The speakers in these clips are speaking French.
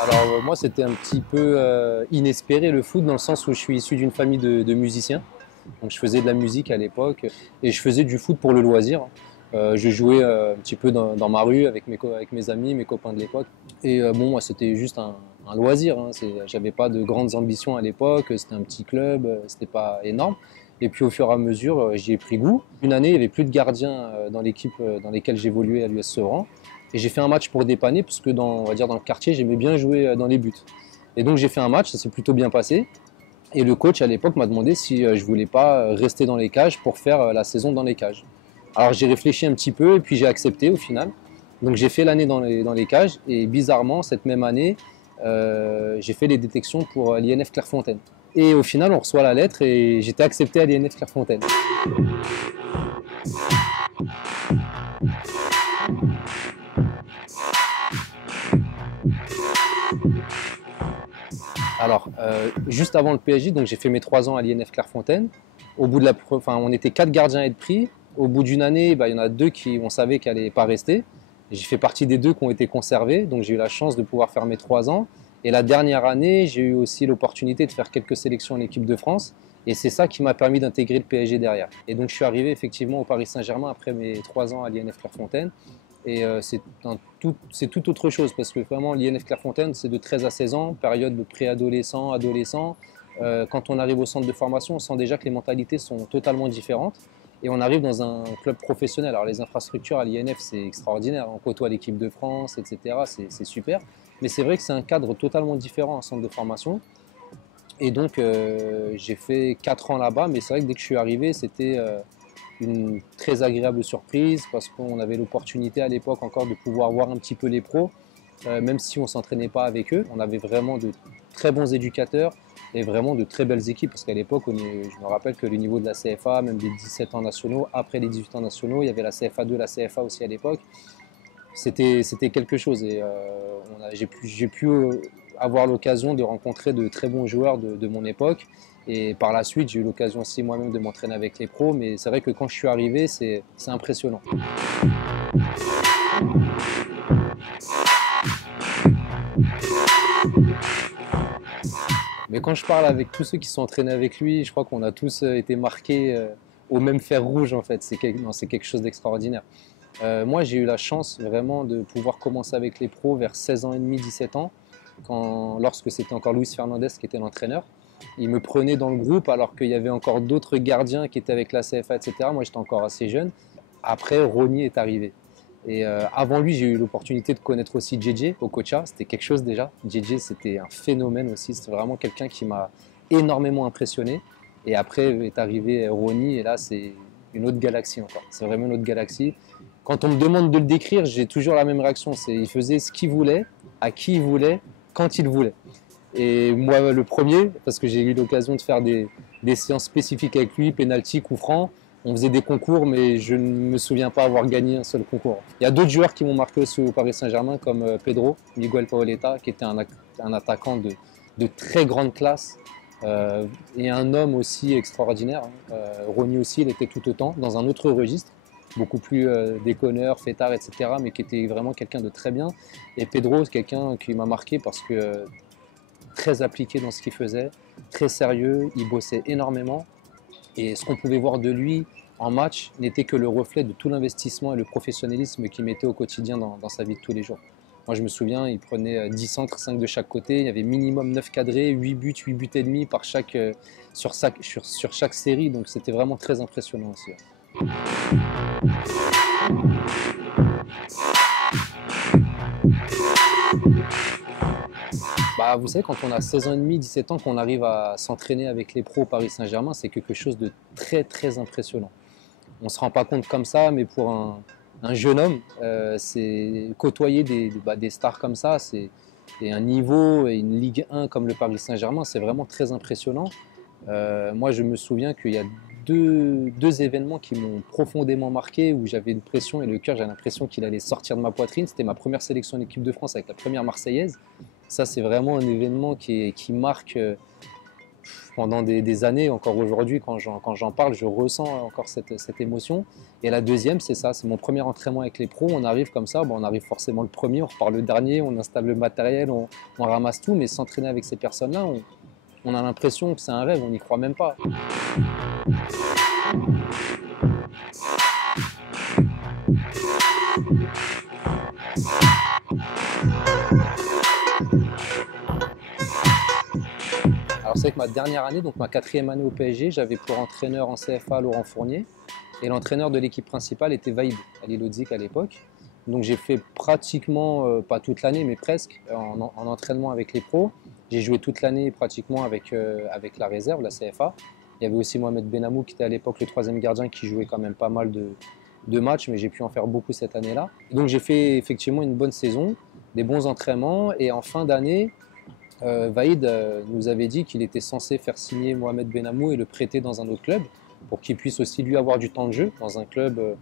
Alors moi c'était un petit peu inespéré le foot dans le sens où je suis issu d'une famille de musiciens. Donc je faisais de la musique à l'époque et je faisais du foot pour le loisir. Je jouais un petit peu dans ma rue avec avec mes amis, mes copains de l'époque. Et bon, moi c'était juste un loisir. Hein. J'avais pas de grandes ambitions à l'époque. C'était un petit club, c'était pas énorme. Et puis au fur et à mesure, j'y ai pris goût. Une année, il n'y avait plus de gardiens dans l'équipe dans lesquelles j'évoluais à l'US Sovran. Et j'ai fait un match pour dépanner parce que on va dire dans le quartier, j'aimais bien jouer dans les buts. Et donc j'ai fait un match, ça s'est plutôt bien passé. Et le coach à l'époque m'a demandé si je voulais pas rester dans les cages pour faire la saison dans les cages. Alors j'ai réfléchi un petit peu et puis j'ai accepté au final. Donc j'ai fait l'année dans les cages et bizarrement cette même année, j'ai fait les détections pour l'INF Clairefontaine. Et au final on reçoit la lettre et j'étais accepté à l'INF Clairefontaine. Alors, juste avant le PSG, donc j'ai fait mes 3 ans à l'INF Clairefontaine. Au bout de on était 4 gardiens à être pris. Au bout d'une année, il y en a 2 qui, on savait qu'ils n'allaient pas rester. J'ai fait partie des 2 qui ont été conservés, donc j'ai eu la chance de pouvoir faire mes 3 ans. Et la dernière année, j'ai eu aussi l'opportunité de faire quelques sélections en équipe de France. Et c'est ça qui m'a permis d'intégrer le PSG derrière. Et donc je suis arrivé effectivement au Paris Saint-Germain après mes 3 ans à l'INF Clairefontaine. Et c'est tout autre chose parce que vraiment l'INF Clairefontaine, c'est de 13 à 16 ans, période de préadolescent, adolescent. Quand on arrive au centre de formation, on sent déjà que les mentalités sont totalement différentes. Et on arrive dans un club professionnel. Alors les infrastructures à l'INF, c'est extraordinaire. On côtoie l'équipe de France, etc. C'est super. Mais c'est vrai que c'est un cadre totalement différent, un centre de formation. Et donc j'ai fait 4 ans là-bas, mais c'est vrai que dès que je suis arrivé, c'était une très agréable surprise parce qu'on avait l'opportunité à l'époque encore de pouvoir voir un petit peu les pros, même si on ne s'entraînait pas avec eux. On avait vraiment de très bons éducateurs et vraiment de très belles équipes parce qu'à l'époque, je me rappelle que le niveau de la CFA, même des 17 ans nationaux, après les 18 ans nationaux, il y avait la CFA2, la CFA aussi à l'époque. C'était quelque chose et j'ai pu avoir l'occasion de rencontrer de très bons joueurs de mon époque. Et par la suite, j'ai eu l'occasion aussi moi-même de m'entraîner avec les pros. Mais c'est vrai que quand je suis arrivé, c'est impressionnant. Mais quand je parle avec tous ceux qui sont entraînés avec lui, je crois qu'on a tous été marqués au même fer rouge en fait. C'est quelque chose d'extraordinaire. Moi, j'ai eu la chance vraiment de pouvoir commencer avec les pros vers 16 ans et demi, 17 ans, lorsque c'était encore Luis Fernandez qui était l'entraîneur. Il me prenait dans le groupe alors qu'il y avait encore d'autres gardiens qui étaient avec la CFA, etc. Moi, j'étais encore assez jeune. Après, Ronny est arrivé. Et avant lui, j'ai eu l'opportunité de connaître aussi JJ Okocha. C'était quelque chose déjà. JJ, c'était un phénomène aussi. C'était vraiment quelqu'un qui m'a énormément impressionné. Et après est arrivé Ronny, et là, c'est une autre galaxie encore. C'est vraiment une autre galaxie. Quand on me demande de le décrire, j'ai toujours la même réaction. Il faisait ce qu'il voulait, à qui il voulait, quand il voulait. Et moi, le premier, parce que j'ai eu l'occasion de faire des séances spécifiques avec lui, penalty, coup franc. On faisait des concours, mais je ne me souviens pas avoir gagné un seul concours. Il y a d'autres joueurs qui m'ont marqué aussi au Paris Saint-Germain, comme Pedro, Miguel Paoletta, qui était un attaquant de très grande classe et un homme aussi extraordinaire. Ronny aussi, il était tout autant, dans un autre registre, beaucoup plus déconneur, fêtard, etc., mais qui était vraiment quelqu'un de très bien. Et Pedro, c'est quelqu'un qui m'a marqué parce que très appliqué dans ce qu'il faisait, très sérieux, il bossait énormément. Et ce qu'on pouvait voir de lui en match n'était que le reflet de tout l'investissement et le professionnalisme qu'il mettait au quotidien dans sa vie de tous les jours. Moi, je me souviens, il prenait 10 centres, 5 de chaque côté. Il y avait minimum 9 cadrés, 8 buts, 8 buts et demi sur chaque série. Donc, c'était vraiment très impressionnant aussi. Vous savez, quand on a 16 ans et demi, 17 ans, qu'on arrive à s'entraîner avec les pros au Paris Saint-Germain, c'est quelque chose de très, très impressionnant. On ne se rend pas compte comme ça, mais pour un jeune homme, c'est côtoyer des stars comme ça, et un niveau et une Ligue 1 comme le Paris Saint-Germain, c'est vraiment très impressionnant. Moi, je me souviens qu'il y a deux événements qui m'ont profondément marqué, où j'avais une pression et le cœur, j'avais l'impression qu'il allait sortir de ma poitrine. C'était ma première sélection en équipe de France avec la première Marseillaise. Ça, c'est vraiment un événement qui marque pendant des années. Encore aujourd'hui, quand j'en parle, je ressens encore cette émotion. Et la deuxième, c'est ça, c'est mon premier entraînement avec les pros. On arrive comme ça, on arrive forcément le premier, on repart le dernier, on installe le matériel, on ramasse tout. Mais s'entraîner avec ces personnes-là, on a l'impression que c'est un rêve, on n'y croit même pas. Alors c'est que ma dernière année, donc ma quatrième année au PSG, j'avais pour entraîneur en CFA Laurent Fournier et l'entraîneur de l'équipe principale était Vaïd Ali Lodzik à l'époque. Donc j'ai fait pratiquement, pas toute l'année, mais presque, en entraînement avec les pros. J'ai joué toute l'année pratiquement avec la réserve, la CFA. Il y avait aussi Mohamed Benamou qui était à l'époque le troisième gardien qui jouait quand même pas mal de matchs, mais j'ai pu en faire beaucoup cette année-là. Donc j'ai fait effectivement une bonne saison, des bons entraînements et en fin d'année, Vaïd nous avait dit qu'il était censé faire signer Mohamed Benamou et le prêter dans un autre club pour qu'il puisse aussi lui avoir du temps de jeu dans un club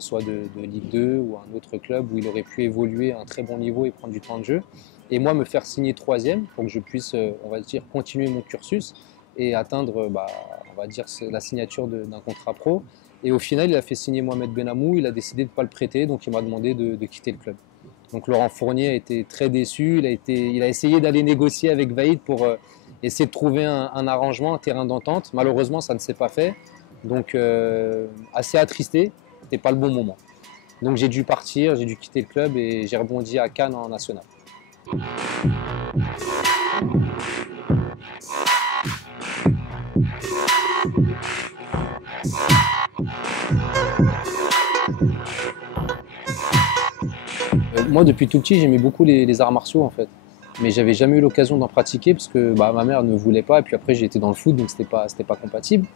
soit de Ligue 2 ou un autre club où il aurait pu évoluer à un très bon niveau et prendre du temps de jeu. Et moi me faire signer troisième pour que je puisse, on va dire, continuer mon cursus et atteindre, on va dire, la signature d'un contrat pro. Et au final, il a fait signer Mohamed Benamou, il a décidé de ne pas le prêter, donc il m'a demandé de quitter le club. Donc Laurent Fournier a été très déçu, il a essayé d'aller négocier avec Vaïd pour essayer de trouver un arrangement, un terrain d'entente. Malheureusement, ça ne s'est pas fait, donc assez attristé, c'était pas le bon moment. Donc j'ai dû partir, j'ai dû quitter le club et j'ai rebondi à Cannes en national. Moi, depuis tout petit, j'aimais beaucoup les arts martiaux en fait. Mais j'avais jamais eu l'occasion d'en pratiquer parce que ma mère ne voulait pas. Et puis après, j'étais dans le foot, donc c'était pas compatible.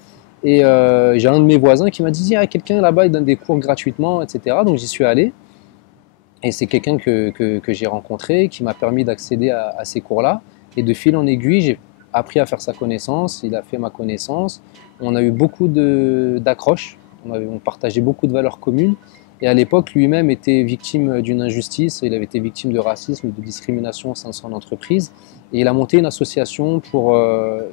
Et j'ai un de mes voisins qui m'a dit ah, quelqu'un là-bas, il donne des cours gratuitement, etc. Donc j'y suis allé. Et c'est quelqu'un que j'ai rencontré, qui m'a permis d'accéder à ces cours-là. Et de fil en aiguille, j'ai appris à faire sa connaissance, il a fait ma connaissance. On a eu beaucoup d'accroches, on partageait beaucoup de valeurs communes. Et à l'époque, lui-même était victime d'une injustice, il avait été victime de racisme, de discrimination au sein de son entreprise. Et il a monté une association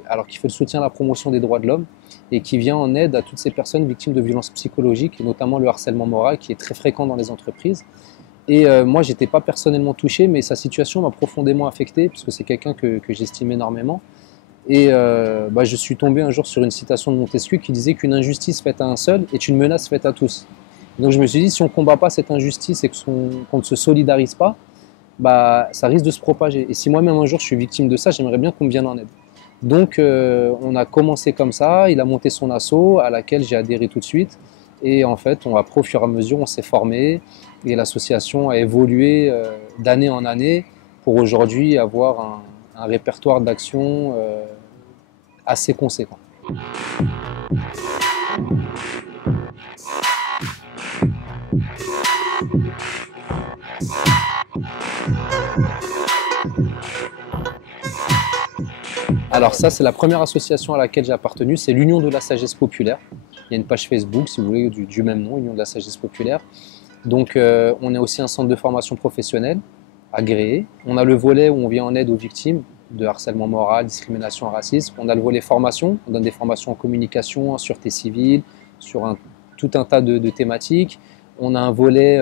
alors qui fait le soutien à la promotion des droits de l'homme et qui vient en aide à toutes ces personnes victimes de violences psychologiques, et notamment le harcèlement moral qui est très fréquent dans les entreprises. Et moi, je n'étais pas personnellement touché, mais sa situation m'a profondément affecté, puisque c'est quelqu'un que j'estime énormément. Et je suis tombé un jour sur une citation de Montesquieu qui disait qu'une injustice faite à un seul est une menace faite à tous. Donc je me suis dit, si on ne combat pas cette injustice et qu'on ne se solidarise pas, ça risque de se propager. Et si moi-même un jour je suis victime de ça, j'aimerais bien qu'on me vienne en aide. Donc on a commencé comme ça, il a monté son asso à laquelle j'ai adhéré tout de suite. Et en fait, au fur et à mesure, on s'est formé et l'association a évolué d'année en année pour aujourd'hui avoir un répertoire d'actions assez conséquent. Alors ça, c'est la première association à laquelle j'ai appartenu, c'est l'Union de la Sagesse Populaire. Il y a une page Facebook, si vous voulez, du même nom, Union de la Sagesse Populaire. Donc on est aussi un centre de formation professionnelle agréé. On a le volet où on vient en aide aux victimes de harcèlement moral, discrimination, racisme. On a le volet formation, on donne des formations en communication, en sûreté civile, sur tout un tas de thématiques. On a un volet,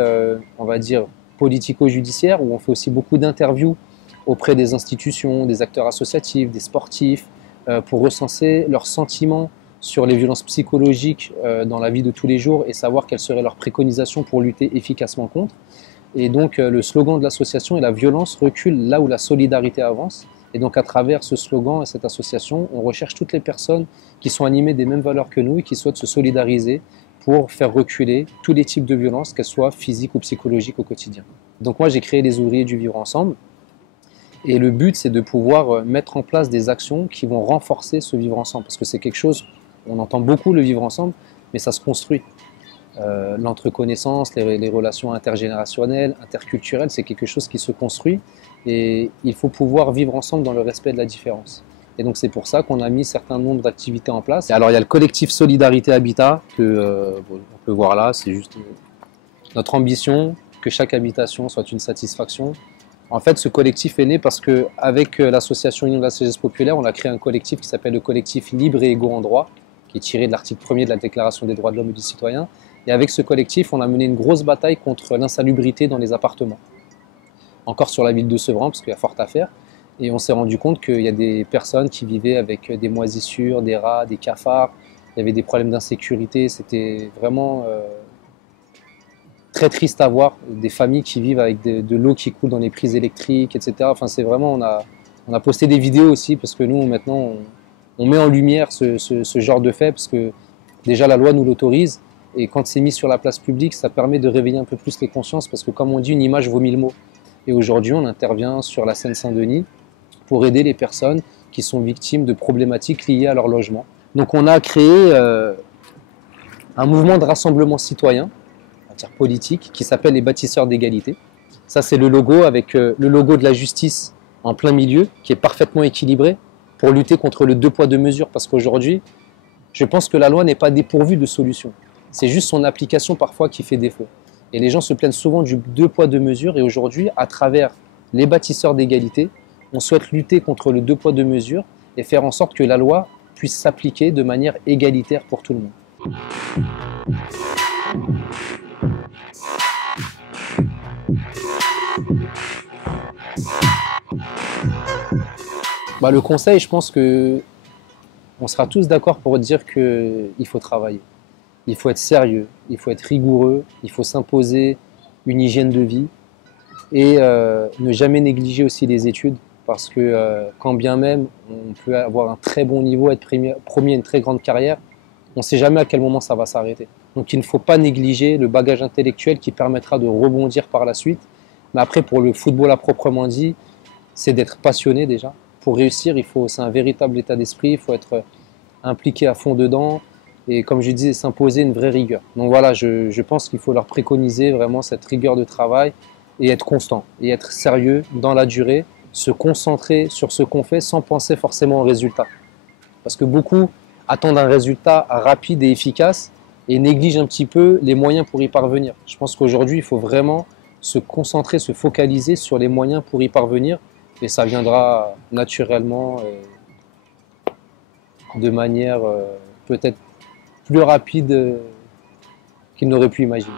on va dire, politico-judiciaire où on fait aussi beaucoup d'interviews auprès des institutions, des acteurs associatifs, des sportifs, pour recenser leurs sentiments sur les violences psychologiques dans la vie de tous les jours et savoir quelles seraient leurs préconisations pour lutter efficacement contre. Et donc le slogan de l'association est « La violence recule là où la solidarité avance ». Et donc à travers ce slogan et cette association, on recherche toutes les personnes qui sont animées des mêmes valeurs que nous et qui souhaitent se solidariser pour faire reculer tous les types de violences, qu'elles soient physiques ou psychologiques au quotidien. Donc moi j'ai créé les ouvriers du vivre ensemble. Et le but, c'est de pouvoir mettre en place des actions qui vont renforcer ce vivre ensemble. Parce que c'est quelque chose, on entend beaucoup le vivre ensemble, mais ça se construit. L'entreconnaissance, les relations intergénérationnelles, interculturelles, c'est quelque chose qui se construit. Et il faut pouvoir vivre ensemble dans le respect de la différence. Et donc c'est pour ça qu'on a mis un certain nombre d'activités en place. Et alors il y a le collectif Solidarité Habitat que on peut voir là, c'est juste notre ambition que chaque habitation soit une satisfaction. En fait, ce collectif est né parce qu'avec l'association Union de la Sagesse Populaire, on a créé un collectif qui s'appelle le collectif Libre et Égaux en droit, qui est tiré de l'article 1er de la Déclaration des droits de l'homme et du citoyen. Et avec ce collectif, on a mené une grosse bataille contre l'insalubrité dans les appartements. Encore sur la ville de Sevran, parce qu'il y a fort à faire. Et on s'est rendu compte qu'il y a des personnes qui vivaient avec des moisissures, des rats, des cafards. Il y avait des problèmes d'insécurité. C'était vraiment très triste à voir. Des familles qui vivent avec de l'eau qui coule dans les prises électriques, etc. Enfin, c'est vraiment, on a posté des vidéos aussi parce que nous, maintenant, on met en lumière ce genre de fait parce que déjà la loi nous l'autorise. Et quand c'est mis sur la place publique, ça permet de réveiller un peu plus les consciences parce que comme on dit, une image vaut 1000 mots. Et aujourd'hui, on intervient sur la Seine-Saint-Denis pour aider les personnes qui sont victimes de problématiques liées à leur logement. Donc on a créé un mouvement de rassemblement citoyen, politique, qui s'appelle les bâtisseurs d'égalité. Ça c'est le logo avec le logo de la justice en plein milieu, qui est parfaitement équilibré pour lutter contre le deux poids deux mesures. Parce qu'aujourd'hui, je pense que la loi n'est pas dépourvue de solutions. C'est juste son application parfois qui fait défaut. Et les gens se plaignent souvent du deux poids deux mesures. Et aujourd'hui, à travers les bâtisseurs d'égalité, on souhaite lutter contre le deux poids deux mesures et faire en sorte que la loi puisse s'appliquer de manière égalitaire pour tout le monde. Le conseil, je pense que on sera tous d'accord pour dire qu'il faut travailler. Il faut être sérieux, il faut être rigoureux, il faut s'imposer une hygiène de vie et ne jamais négliger aussi les études parce que quand bien même on peut avoir un très bon niveau, être promis à une très grande carrière, on ne sait jamais à quel moment ça va s'arrêter. Donc il ne faut pas négliger le bagage intellectuel qui permettra de rebondir par la suite. Mais après, pour le football à proprement dit, c'est d'être passionné déjà. Pour réussir, c'est un véritable état d'esprit, il faut être impliqué à fond dedans et comme je disais, s'imposer une vraie rigueur. Donc voilà, je pense qu'il faut leur préconiser vraiment cette rigueur de travail et être constant et être sérieux dans la durée, se concentrer sur ce qu'on fait sans penser forcément au résultat. Parce que beaucoup attendent un résultat rapide et efficace et négligent un petit peu les moyens pour y parvenir. Je pense qu'aujourd'hui, il faut vraiment se concentrer, se focaliser sur les moyens pour y parvenir et ça viendra naturellement de manière peut-être plus rapide qu'il n'aurait pu imaginer.